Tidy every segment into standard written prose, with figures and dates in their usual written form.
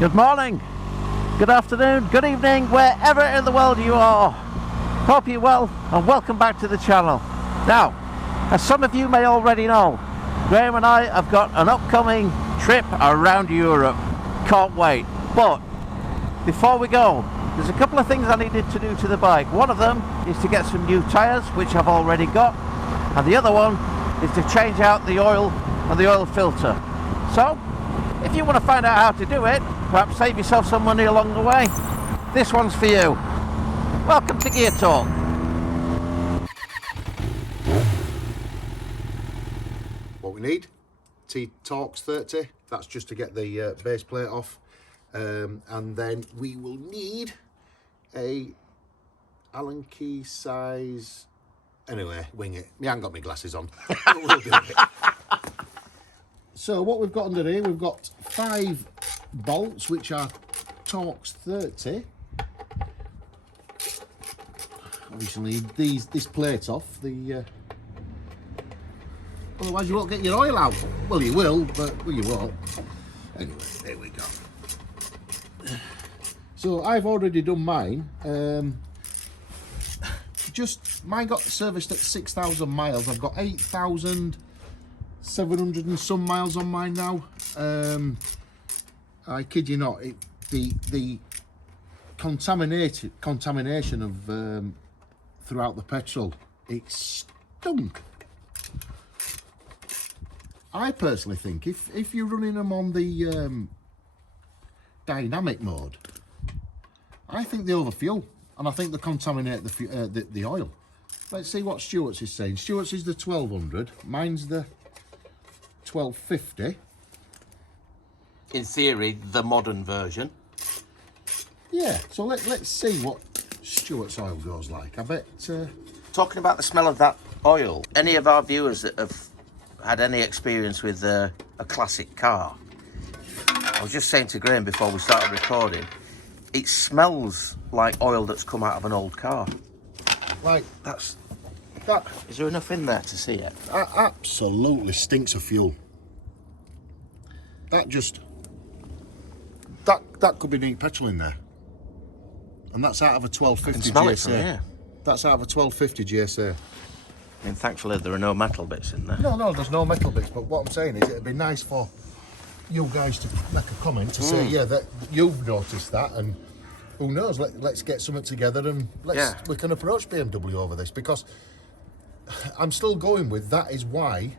Good morning, good afternoon, good evening, wherever in the world you are. Hope you're well and welcome back to the channel. Now, as some of you may already know, Graham and I have got an upcoming trip around Europe. Can't wait. But before we go, there's a couple of things I needed to do to the bike. One of them is to get some new tyres, which I've already got, and the other one is to change out the oil and the oil filter. So, if you want to find out how to do it, perhaps save yourself some money along the way, this one's for you. Welcome to Gear Talk. What we need, T-Torx 30, that's just to get the base plate off. And then we will need a Allen key size, anyway, wing it. I haven't got my glasses on. We'll do it. So what we've got under here, we've got 5 bolts, which are Torx 30. Obviously, this plate off. Otherwise, you won't get your oil out. Well, you will, but you won't. Anyway, there we go. So I've already done mine. Mine got serviced at 6,000 miles. I've got 8,700 and some miles on mine now. I kid you not, the contamination of throughout the petrol, it stunk. I personally think if you're running them on the dynamic mode, I think they overfuel, and I think they contaminate the oil. Let's see what Stewart's is saying. Stewart's is the 1200, mine's the 1250. In theory, the modern version. Yeah, so let's see what Stewart's oil goes like. I bet... Talking about the smell of that oil, any of our viewers that have had any experience with a classic car, I was just saying to Graham before we started recording, it smells like oil that's come out of an old car. Like, that. That is there enough in there to see it? absolutely stinks of fuel. That could be neat petrol in there. And that's out of a 1250 GSA. That's out of a 1250 GSA. I mean, thankfully there are no metal bits in there. No, there's no metal bits, but what I'm saying is it'd be nice for you guys to make a comment to say, yeah, that you've noticed that, and who knows, let's get something together and we can approach BMW over this, because I'm still going with that is why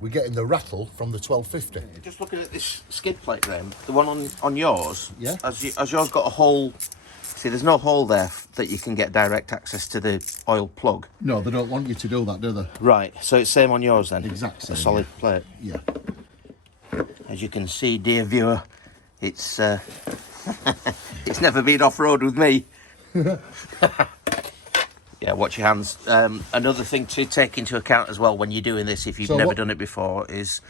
we're getting the rattle from the 1250. Just looking at this skid plate, Graham, the one on yours, yeah, has yours got a hole? See, there's no hole there that you can get direct access to the oil plug. No, they don't want you to do that, do they? Right, so it's same on yours then? Exactly. A solid plate? Yeah. As you can see, dear viewer, it's it's never been off-road with me. Yeah, watch your hands. Another thing to take into account as well when you're doing this, if you've never done it before, is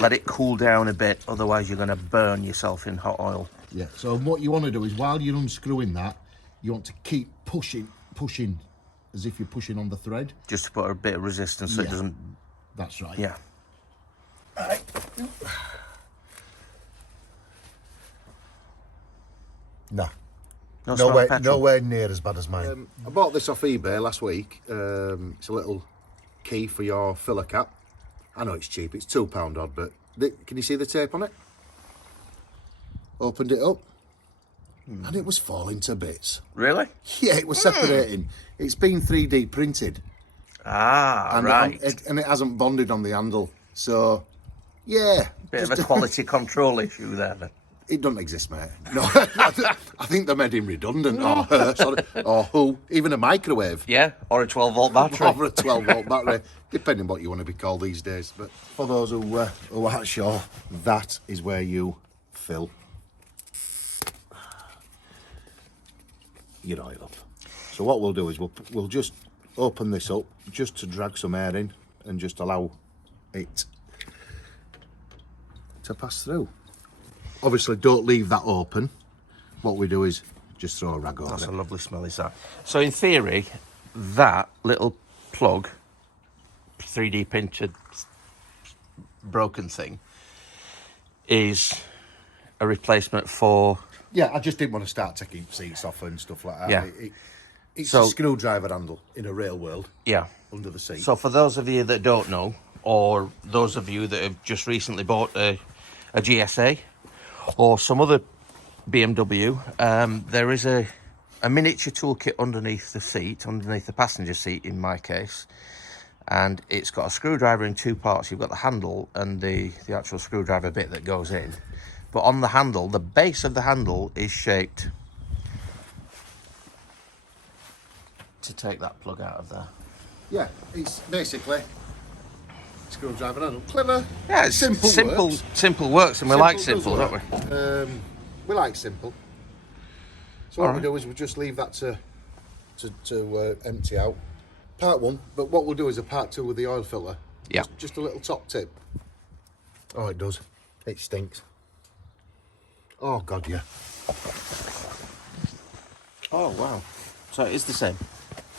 let it cool down a bit, otherwise you're going to burn yourself in hot oil. Yeah, so what you want to do is, while you're unscrewing that, you want to keep pushing as if you're pushing on the thread. Just to put a bit of resistance so it doesn't... That's right. Yeah. Nah. Nowhere near as bad as mine. I bought this off eBay last week. It's a little key for your filler cap. I know it's cheap, it's £2 odd, but can you see the tape on it? Opened it up, and it was falling to bits. Really? Yeah, it was separating. It's been 3D printed. Right. And it hasn't bonded on the handle. So, yeah. Bit of a quality control issue there then. It doesn't exist, mate. No, I think they made him redundant, or her, sorry, or who, even a microwave. Yeah, or a 12-volt battery. Or a 12-volt battery, depending what you want to be called these days. But for those who aren't sure, that is where you fill your oil up. So what we'll do is we'll just open this up just to drag some air in and just allow it to pass through. Obviously, don't leave that open. What we do is just throw a rag over it. That's a lovely smell, is that? So in theory, that little plug, 3D printed broken thing, is a replacement for... Yeah, I just didn't want to start taking seats off and stuff like that. Yeah. It's So- a screwdriver handle in a rail world Yeah. under the seat. So for those of you that don't know, or those of you that have just recently bought a GSA or some other BMW, there is a miniature toolkit underneath the seat, underneath the passenger seat in my case, and it's got a screwdriver in two parts. You've got the handle and the actual screwdriver bit that goes in. But on the handle, the base of the handle is shaped to take that plug out of there. Yeah, it's basically screwdriver handle. Clever. Yeah, it's simple works, and we like simple, don't we? We like simple. So what All we right. do is we just leave that to empty out. Part one, but what we'll do is a part two with the oil filter. Yeah. Just a little top tip. Oh, it does. It stinks. Oh, God, yeah. Oh, wow. So it is the same.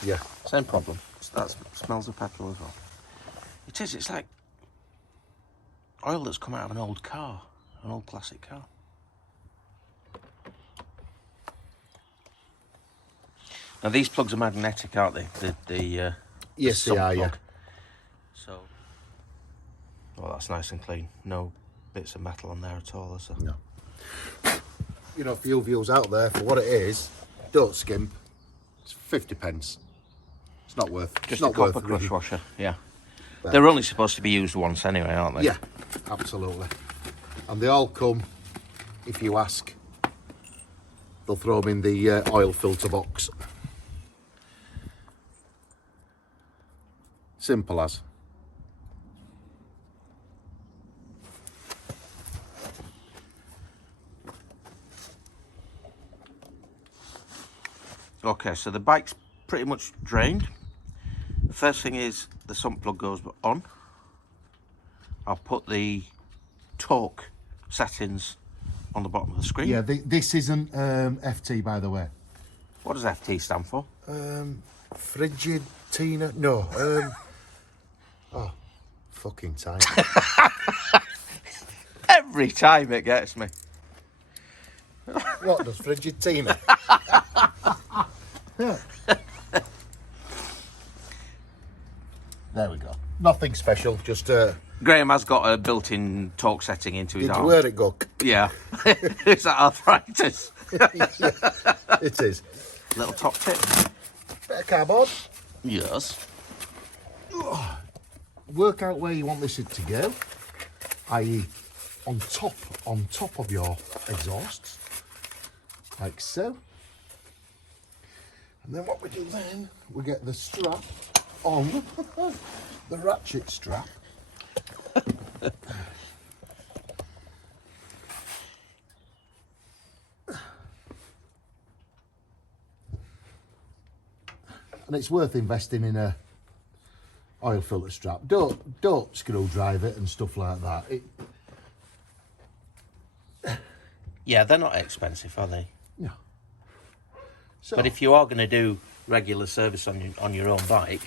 Yeah. Same problem. That smells of petrol as well. It is. It's like oil that's come out of an old car, an old classic car. Now these plugs are magnetic, aren't they? Yes, they sump are, yeah. plug. So, well, that's nice and clean. No bits of metal on there at all, is there? No. You know, for you viewers out there, for what it is, don't skimp. It's 50 pence. It's not worth. Just it's a not copper worth crush really. washer. Yeah. Well- They're only supposed to be used once anyway, aren't they? Yeah, absolutely. And they all come, if you ask, they'll throw them in the oil filter box. Simple as. Okay, so the bike's pretty much drained. The first thing is the sump plug goes on. I'll put the torque settings on the bottom of the screen. Yeah, this isn't FT, by the way. What does FT stand for? Frigid Tina? No. Oh, fucking time. Every time it gets me. What does Frigid Tina? There we go. Nothing special, just Graham has got a built-in torque setting into his did you arm. where it go? Yeah. Is that arthritis? It is. Little top tip. Bit of cardboard. Yes. Work out where you want this to go, i.e. on top of your exhausts, like so. And then what we do then, we get the strap on, the ratchet strap. And it's worth investing in a oil filter strap. Don't screwdrive it and stuff like that. Yeah, they're not expensive, are they? No. So, But if you are going to do regular service on your own bike,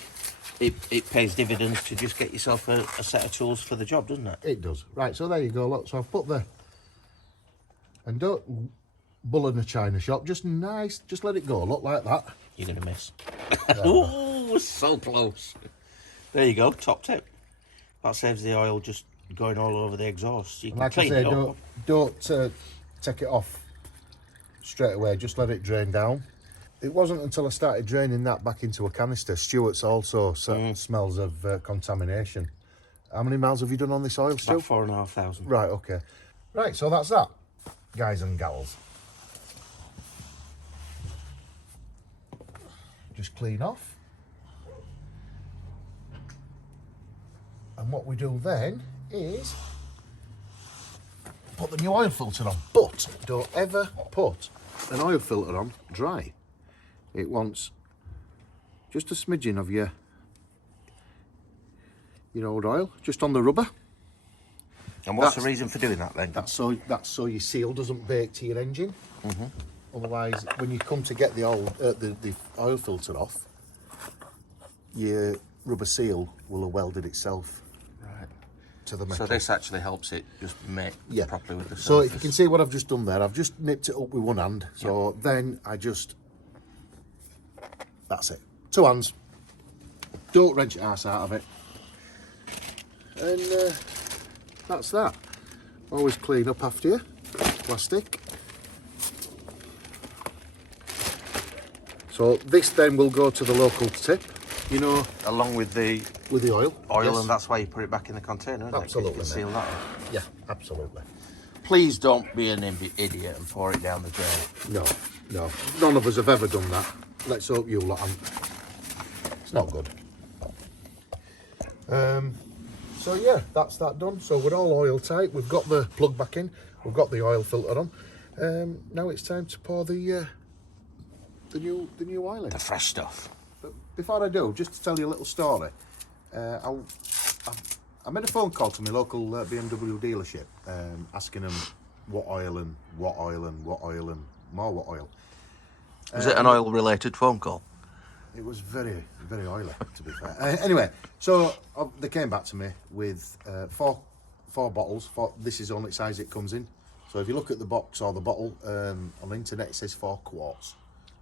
it pays dividends to just get yourself a set of tools for the job, doesn't it? it does. Right, so there you go. Look, so I've put and don't bull in a china shop. Just nice. Just let it go. Look like that. You're going to miss. Ooh, so close. There you go, top tip. That saves the oil just going all over the exhaust. You And can like I clean say, it up. don't take it off straight away. Just let it drain down. It wasn't until I started draining that back into a canister. Stuart's also smells of contamination. How many miles have you done on this oil, Stu? About 4,500. Right, okay. Right, so that's that, guys and gals. Just clean off. And what we do then is put the new oil filter on. But don't ever put an oil filter on dry. It wants just a smidgen of your old oil, just on the rubber. And what's the That's- reason for doing that then? That's so your seal doesn't bake to your engine. Otherwise, when you come to get the oil filter off, your rubber seal will have welded itself. Right. to the metal. So this actually helps it just mate properly with the surface. So if you can see what I've just done there, I've just nipped it up with one hand. So then I just, that's it. 2 hands. Don't wrench your arse out of it. And that's that. Always clean up after you. Plastic. So this then will go to the local tip, you know, along with the oil. Yes. and that's why you put it back in the container, isn't Absolutely, it? Seal that up. Yeah, absolutely. Please don't be an idiot and pour it down the drain. No. None of us have ever done that. Let's hope you lot haven't. It's not good. So yeah, that's that done. So we're all oil tight. We've got the plug back in. We've got the oil filter on. Now it's time to pour the new oil in. The fresh stuff. But before I do, just to tell you a little story, I made a phone call to my local BMW dealership, asking them what oil and what oil and what oil and more what oil. Was it an oil-related phone call? It was very, very oily, to be fair. Anyway, so they came back to me with four bottles. This is the only size it comes in. So if you look at the box or the bottle on the internet, it says 4 quarts.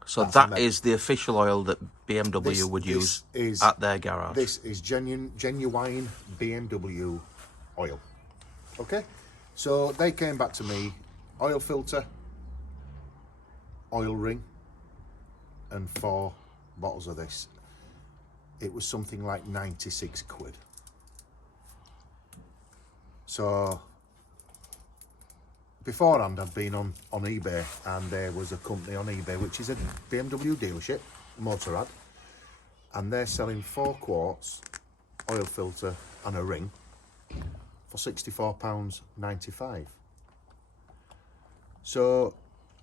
So that is the official oil that BMW would use at their garage. This is genuine BMW oil. Okay? So they came back to me, oil filter, oil ring, and 4 bottles of this. It was something like 96 quid. So beforehand I'd been on eBay, and there was a company on eBay which is a BMW dealership, Motorrad, and they're selling 4 quarts, oil filter and a ring for £64.95. So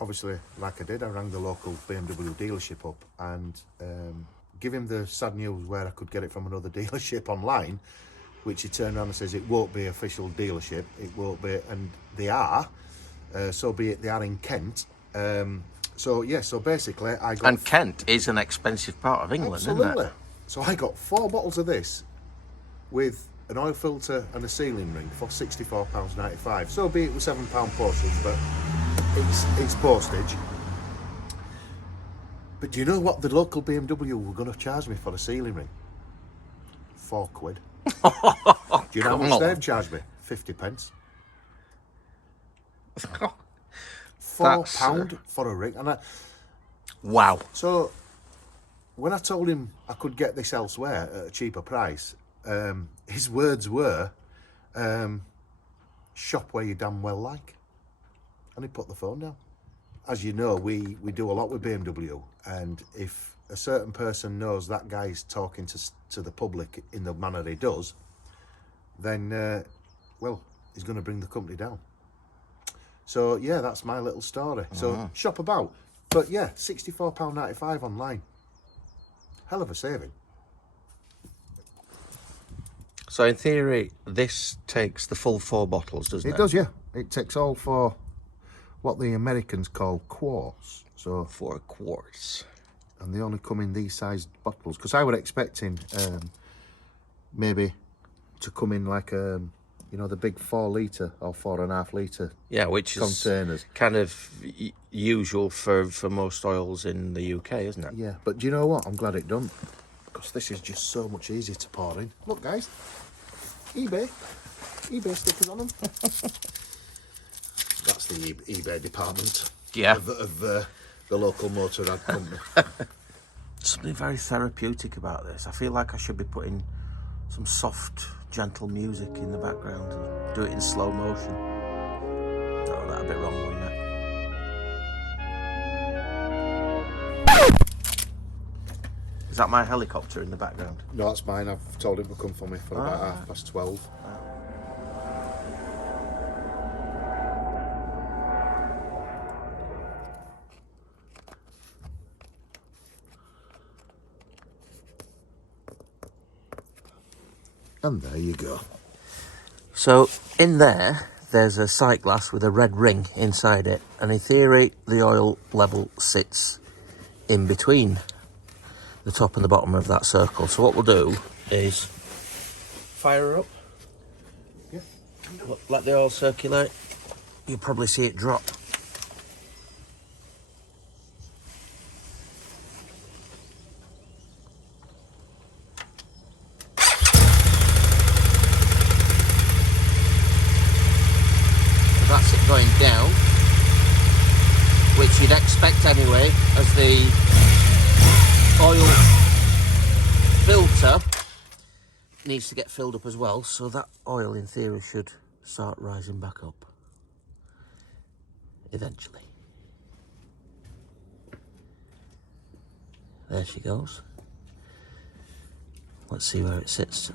obviously, like I did, I rang the local BMW dealership up and give him the sad news where I could get it from another dealership online, which he turned around and says it won't be official dealership, it won't be, and they are, so be it, they are in Kent. So yeah, so basically I got... And Kent is an expensive part of England, Absolutely. isn't it? So I got 4 bottles of this with an oil filter and a sealing ring for £64.95. So be it with £7 postage, but it's postage. But do you know what the local BMW were going to charge me for a sealing ring? 4 quid. Do you know how much they've charged me? 50 pence. £4 for a ring. And wow. So when I told him I could get this elsewhere at a cheaper price, his words were, shop where you damn well like. And he put the phone down. As you know, we do a lot with BMW, and if a certain person knows that guy's talking to the public in the manner he does, then, well, he's going to bring the company down. So, yeah, that's my little story. So, shop about. But, yeah, £64.95 online. Hell of a saving. So, in theory, this takes the full 4 bottles, doesn't it? It does, yeah. It takes all 4, what the Americans call quarts. So 4 quarts. And they only come in these sized bottles. Because I were expecting maybe to come in like, you know, the big 4 litre or 4.5 litre which containers. Is kind of usual for most oils in the UK, isn't it? Yeah, but do you know what? I'm glad it done. Because this is just so much easier to pour in. Look, guys. eBay stickers on them. That's the eBay department of the local Motorrad company. Something very therapeutic about this. I feel like I should be putting some soft, gentle music in the background and do it in slow motion. Oh, that'd be wrong, wouldn't it? Is that my helicopter in the background? No, that's mine. I've told him to come for me for about 12:30. And there you go. So in there's a sight glass with a red ring inside it, and in theory the oil level sits in between the top and the bottom of that circle. So what we'll do is fire her up. Yeah. Let the oil circulate. You'll probably see it drop. That's it going down, which you'd expect anyway, as the oil filter needs to get filled up as well, so that oil in theory should start rising back up eventually. There she goes. Let's see where it sits.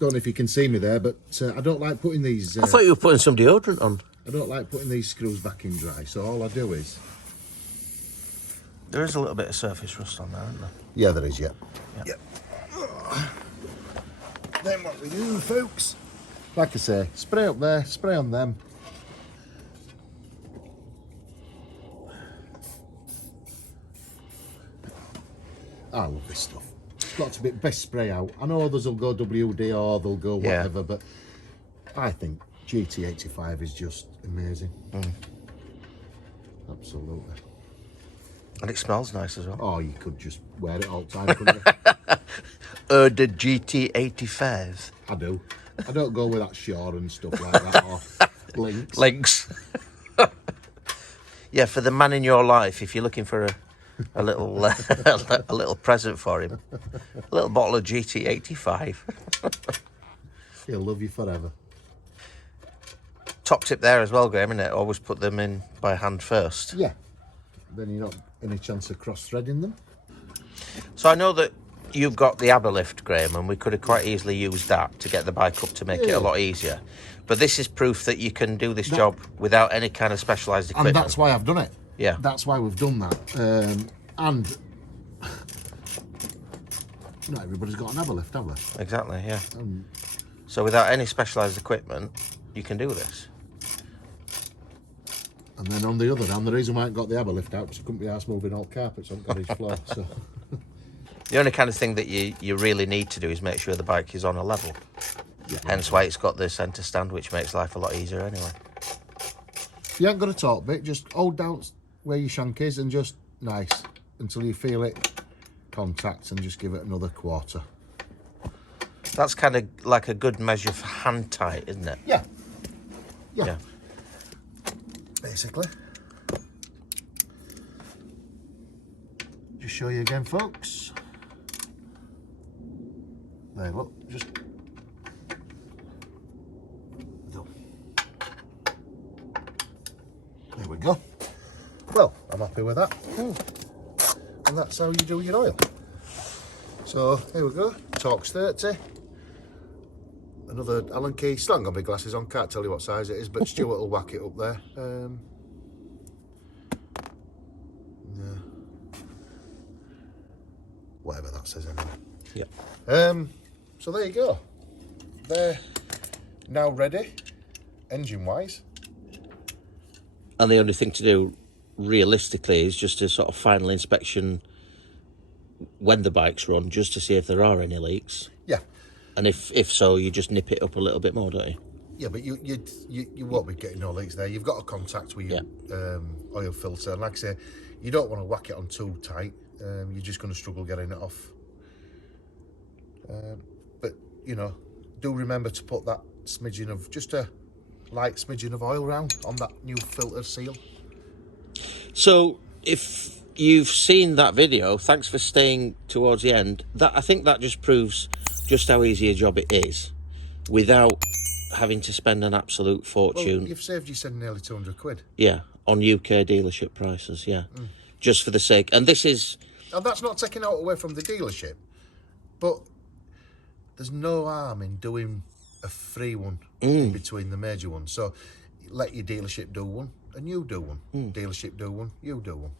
Don't know if you can see me there, but I don't like putting these... I thought you were putting some deodorant on. I don't like putting these screws back in dry, so all I do is... There is a little bit of surface rust on there, isn't there? Yeah, there is, yeah. Yeah. Then what we do, folks, like I say, spray up there, spray on them. I love this stuff. It's got to be best spray out. I know others will go WD or they'll go whatever, but I think GT85 is just amazing. Absolutely. And it smells nice as well. Oh, you could just wear it all the time, couldn't you? The GT85. I do. I don't go with that Shaw and stuff like that, or Lynx. Links. Yeah, for the man in your life, if you're looking for a little a little present for him, a little bottle of GT85. He'll love you forever. Top tip there as well, Graham, isn't it? Always put them in by hand first. Yeah. Then you're not any chance of cross-threading them. So I know that you've got the Aberlift, Graham, and we could have quite easily used that to get the bike up to make it a lot easier. But this is proof that you can do this job without any kind of specialised equipment. And that's why I've done it. Yeah. That's why we've done that. And not everybody's got an Aberlift, have they? Exactly, yeah. So without any specialised equipment, you can do this. And then on the other hand, the reason why I ain't got the Aberlift out is I couldn't be arsed moving all carpets on garage floor. So. The only kind of thing that you really need to do is make sure the bike is on a level. Yeah. Hence why it's got the centre stand, which makes life a lot easier anyway. If you ain't got a torque bit, just hold down where your shank is and just nice until you feel it contact and just give it another quarter. That's kind of like a good measure for hand tight, isn't it? Yeah. Yeah. Basically. Just show you again, folks. There, look, just... There we go. Well, I'm happy with that. And that's how you do your oil. So, here we go. Torx 30. Another Allen key. Still haven't got my glasses on, can't tell you what size it is, but Stuart will whack it up there. Yeah. Whatever that says anyway. Yeah. So there you go. They're now ready, engine-wise. And the only thing to do, realistically, is just a sort of final inspection when the bike's run, just to see if there are any leaks. Yeah. And if so, you just nip it up a little bit more, don't you? Yeah, but you won't be getting no leaks there. You've got a contact with your oil filter. And like I say, you don't want to whack it on too tight. You're just going to struggle getting it off. But, you know, do remember to put that smidgen of, just a light smidgen of oil round on that new filter seal. So, if you've seen that video, thanks for staying towards the end. I think that just proves just how easy a job it is without having to spend an absolute fortune. Well, you've saved yourself nearly 200 quid. Yeah, on UK dealership prices, yeah. Just for the sake, and this is... And that's not taking out away from the dealership, but there's no harm in doing a free one in between the major ones. So let your dealership do one and you do one. Dealership do one, you do one.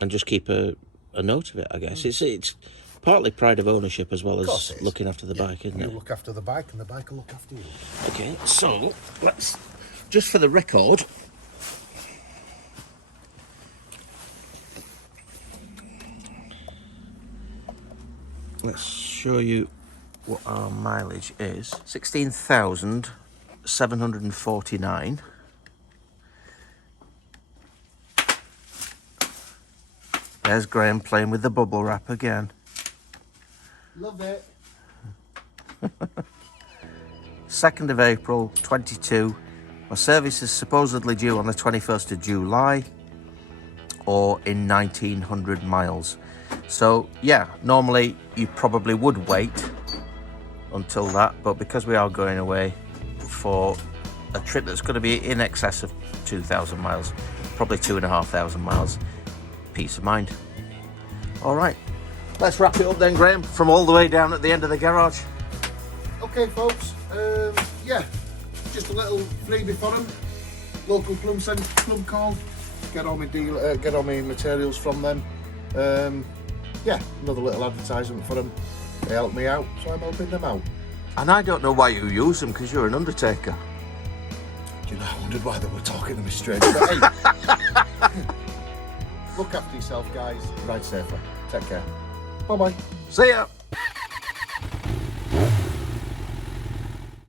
And just keep a note of it, I guess. It's partly pride of ownership as well as looking after the bike, isn't it? You look after the bike and the bike will look after you. Okay, so let's, just for the record, let's show you what our mileage is. 16,749. There's Graham playing with the bubble wrap again. Love it. 2nd of April 22. My service is supposedly due on the 21st of July or in 1900 miles. So yeah, normally you probably would wait until that, but because we are going away for a trip that's going to be in excess of 2,000 miles, probably 2,500 miles, peace of mind. All right, let's wrap it up then, Graham, from all the way down at the end of the garage. Okay, folks. Yeah, just a little freebie for them. Local plum call. Get all my get all my materials from them. Yeah, another little advertisement for them. They help me out, so I'm helping them out. And I don't know why you use them, because you're an undertaker. Do you know, I wondered why they were talking to me straight. But hey, look after yourself, guys. Ride safer. Take care. Bye-bye. See ya.